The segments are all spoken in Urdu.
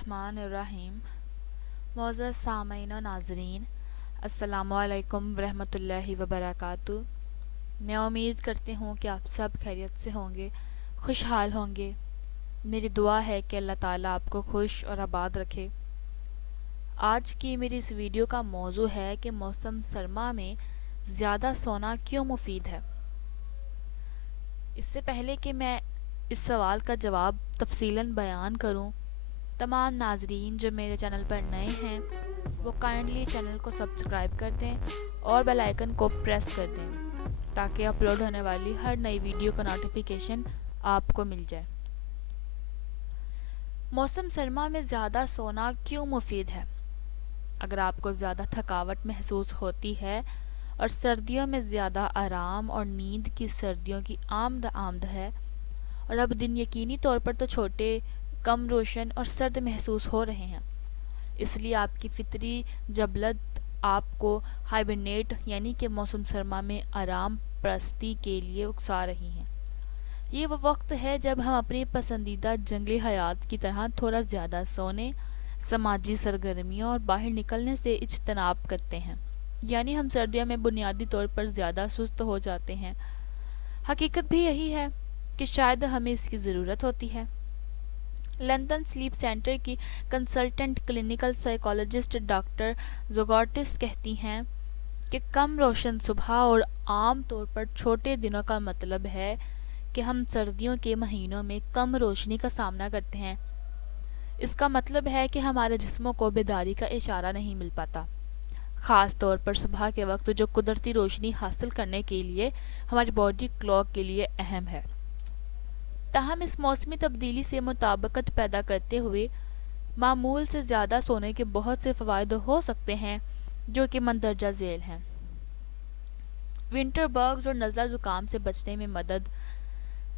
الرحمن الرحیم۔ معزز سامعین و ناظرین، السلام علیکم ورحمۃ اللہ وبرکاتہ۔ میں امید کرتی ہوں کہ آپ سب خیریت سے ہوں گے، خوشحال ہوں گے۔ میری دعا ہے کہ اللہ تعالیٰ آپ کو خوش اور آباد رکھے۔ آج کی میری اس ویڈیو کا موضوع ہے کہ موسم سرما میں زیادہ سونا کیوں مفید ہے۔ اس سے پہلے کہ میں اس سوال کا جواب تفصیلاً بیان کروں، تمام ناظرین جو میرے چینل پر نئے ہیں وہ کائنڈلی چینل کو سبسکرائب کر دیں اور بیل آئیکن کو پریس کر دیں تاکہ اپلوڈ ہونے والی ہر نئی ویڈیو کا نوٹیفیکیشن آپ کو مل جائے۔ موسم سرما میں زیادہ سونا کیوں مفید ہے؟ اگر آپ کو زیادہ تھکاوٹ محسوس ہوتی ہے اور سردیوں میں زیادہ آرام اور نیند کی سردیوں کی آمد ہے، اور اب دن یقینی طور پر تو چھوٹے، کم روشن اور سرد محسوس ہو رہے ہیں، اس لیے آپ کی فطری جبلت آپ کو ہائبرنیٹ یعنی کہ موسم سرما میں آرام پرستی کے لیے اکسا رہی ہیں۔ یہ وہ وقت ہے جب ہم اپنی پسندیدہ جنگلی حیات کی طرح تھوڑا زیادہ سونے، سماجی سرگرمیوں اور باہر نکلنے سے اجتناب کرتے ہیں، یعنی ہم سردیوں میں بنیادی طور پر زیادہ سست ہو جاتے ہیں۔ حقیقت بھی یہی ہے کہ شاید ہمیں اس کی ضرورت ہوتی ہے۔ لندن سلیپ سینٹر کی کنسلٹنٹ کلینیکل سائیکالوجسٹ ڈاکٹر زوگارٹس کہتی ہیں کہ کم روشن صبح اور عام طور پر چھوٹے دنوں کا مطلب ہے کہ ہم سردیوں کے مہینوں میں کم روشنی کا سامنا کرتے ہیں۔ اس کا مطلب ہے کہ ہمارے جسموں کو بیداری کا اشارہ نہیں مل پاتا، خاص طور پر صبح کے وقت جو قدرتی روشنی حاصل کرنے کے لیے ہماری باڈی کلاک کے لیے اہم ہے۔ تاہم اس موسمی تبدیلی سے مطابقت پیدا کرتے ہوئے معمول سے زیادہ سونے کے بہت سے فوائد ہو سکتے ہیں جو کہ مندرجہ ذیل ہیں۔ ونٹر برگز اور نزلہ زکام سے بچنے میں مدد۔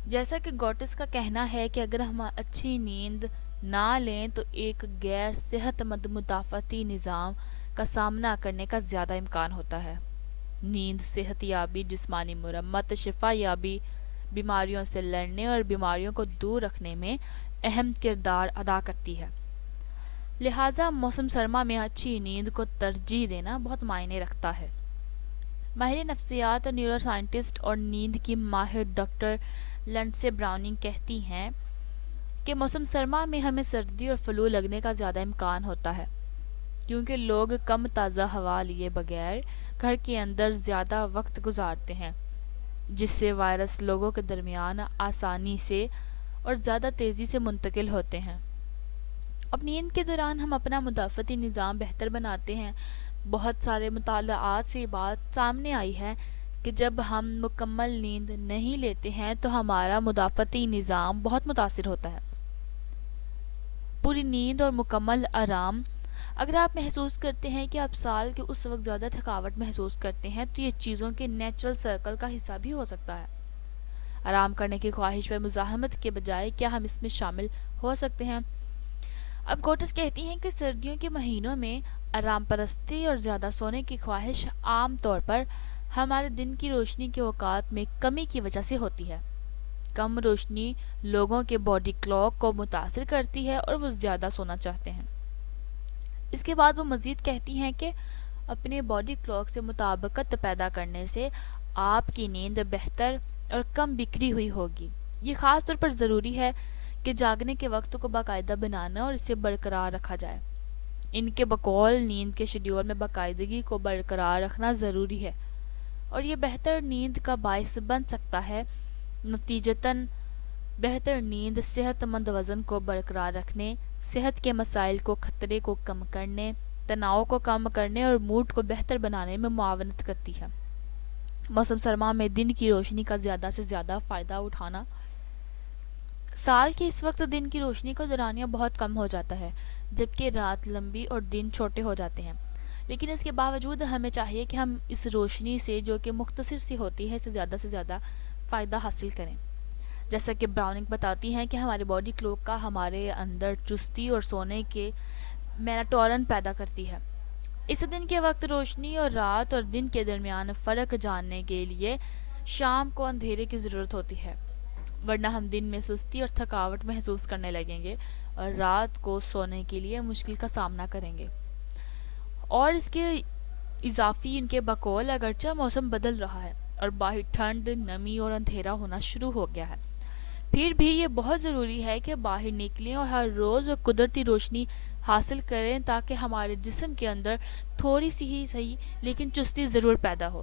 جیسا کہ گوٹس کا کہنا ہے کہ اگر ہم اچھی نیند نہ لیں تو ایک غیر صحت مند مدافعتی نظام کا سامنا کرنے کا زیادہ امکان ہوتا ہے۔ نیند صحت یابی، جسمانی مرمت، شفا یابی، بیماریوں سے لڑنے اور بیماریوں کو دور رکھنے میں اہم کردار ادا کرتی ہے۔ لہٰذا موسم سرما میں اچھی نیند کو ترجیح دینا بہت معنی رکھتا ہے۔ ماہر نفسیات اور نیورو سائنٹسٹ اور نیند کی ماہر ڈاکٹر لنڈسے براؤننگ کہتی ہیں کہ موسم سرما میں ہمیں سردی اور فلو لگنے کا زیادہ امکان ہوتا ہے، کیونکہ لوگ کم تازہ ہوا لیے بغیر گھر کے اندر زیادہ وقت گزارتے ہیں، جس سے وائرس لوگوں کے درمیان آسانی سے اور زیادہ تیزی سے منتقل ہوتے ہیں۔ اب نیند کے دوران ہم اپنا مدافعتی نظام بہتر بناتے ہیں۔ بہت سارے مطالعات سے یہ بات سامنے آئی ہے کہ جب ہم مکمل نیند نہیں لیتے ہیں تو ہمارا مدافعتی نظام بہت متاثر ہوتا ہے۔ پوری نیند اور مکمل آرام۔ اگر آپ محسوس کرتے ہیں کہ آپ سال کے اس وقت زیادہ تھکاوٹ محسوس کرتے ہیں تو یہ چیزوں کے نیچرل سرکل کا حصہ بھی ہو سکتا ہے۔ آرام کرنے کی خواہش پر مزاحمت کے بجائے کیا ہم اس میں شامل ہو سکتے ہیں؟ اب گوٹس کہتی ہیں کہ سردیوں کے مہینوں میں آرام پرستی اور زیادہ سونے کی خواہش عام طور پر ہمارے دن کی روشنی کے اوقات میں کمی کی وجہ سے ہوتی ہے۔ کم روشنی لوگوں کے باڈی کلاک کو متاثر کرتی ہے اور وہ زیادہ سونا چاہتے ہیں۔ اس کے بعد وہ مزید کہتی ہیں کہ اپنے باڈی کلاک سے مطابقت پیدا کرنے سے آپ کی نیند بہتر اور کم بکھری ہوئی ہوگی۔ یہ خاص طور پر ضروری ہے کہ جاگنے کے وقت کو باقاعدہ بنانا اور اسے برقرار رکھا جائے۔ ان کے بقول نیند کے شیڈول میں باقاعدگی کو برقرار رکھنا ضروری ہے اور یہ بہتر نیند کا باعث بن سکتا ہے۔ نتیجتاً بہتر نیند صحت مند وزن کو برقرار رکھنے، صحت کے مسائل کو خطرے کو کم کرنے، تناؤ کو کم کرنے اور موڈ کو بہتر بنانے میں معاونت کرتی ہے۔ موسم سرما میں دن کی روشنی کا زیادہ سے زیادہ فائدہ اٹھانا۔ سال کے اس وقت دن کی روشنی کا دورانیہ بہت کم ہو جاتا ہے، جبکہ رات لمبی اور دن چھوٹے ہو جاتے ہیں، لیکن اس کے باوجود ہمیں چاہیے کہ ہم اس روشنی سے جو کہ مختصر سی ہوتی ہے سے زیادہ فائدہ حاصل کریں۔ جیسا کہ براؤننگ بتاتی ہیں کہ ہمارے باڈی کلاک کا ہمارے اندر چستی اور سونے کے میلاٹونن پیدا کرتی ہے۔ اس دن کے وقت روشنی اور رات اور دن کے درمیان فرق جاننے کے لیے شام کو اندھیرے کی ضرورت ہوتی ہے، ورنہ ہم دن میں سستی اور تھکاوٹ محسوس کرنے لگیں گے اور رات کو سونے کے لیے مشکل کا سامنا کریں گے۔ اور اس کے اضافی ان کے بقول اگرچہ موسم بدل رہا ہے اور باہر ٹھنڈ، نمی اور اندھیرا ہونا شروع ہو گیا ہے، پھر بھی یہ بہت ضروری ہے کہ باہر نکلیں اور ہر روز قدرتی روشنی حاصل کریں تاکہ ہمارے جسم کے اندر تھوڑی سی ہی صحیح لیکن چستی ضرور پیدا ہو۔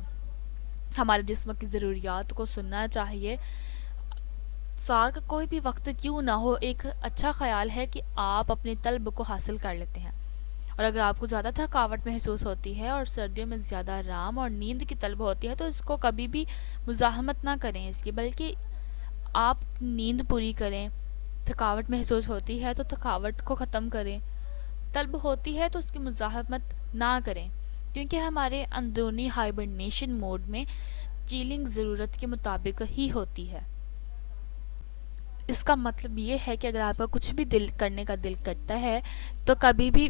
ہمارے جسم کی ضروریات کو سننا چاہیے۔ سال کا کوئی بھی وقت کیوں نہ ہو، ایک اچھا خیال ہے کہ آپ اپنے طلب کو حاصل کر لیتے ہیں۔ اور اگر آپ کو زیادہ تھکاوٹ محسوس ہوتی ہے اور سردیوں میں زیادہ آرام اور نیند کی طلب ہوتی ہے تو اس کو کبھی بھی مزاحمت نہ کریں اس کی، بلکہ آپ نیند پوری کریں۔ تھکاوٹ محسوس ہوتی ہے تو تھکاوٹ کو ختم کریں، طلب ہوتی ہے تو اس کی مزاحمت نہ کریں، کیونکہ ہمارے اندرونی ہائبرنیشن موڈ میں چیلنگ ضرورت کے مطابق ہی ہوتی ہے۔ اس کا مطلب یہ ہے کہ اگر آپ کا کچھ بھی دل کرنے کا دل کرتا ہے تو کبھی بھی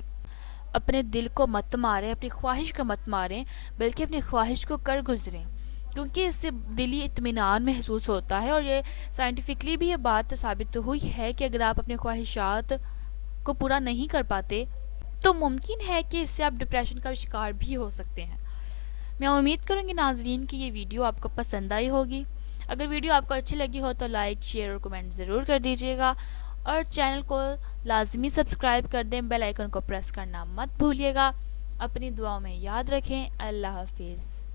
اپنے دل کو مت ماریں، اپنی خواہش کو مت ماریں، بلکہ اپنی خواہش کو کر گزریں، کیونکہ اس سے دلی اطمینان محسوس ہوتا ہے۔ اور یہ سائنٹیفکلی بھی یہ بات ثابت ہوئی ہے کہ اگر آپ اپنی خواہشات کو پورا نہیں کر پاتے تو ممکن ہے کہ اس سے آپ ڈپریشن کا شکار بھی ہو سکتے ہیں۔ میں امید کروں گی ناظرین کہ یہ ویڈیو آپ کو پسند آئی ہوگی۔ اگر ویڈیو آپ کو اچھی لگی ہو تو لائک، شیئر اور کمنٹ ضرور کر دیجیے گا، اور چینل کو لازمی سبسکرائب کر دیں، بیل آئیکن کو پریس کرنا مت بھولیے گا۔ اپنی دعاؤں میں یاد رکھیں۔ اللہ حافظ۔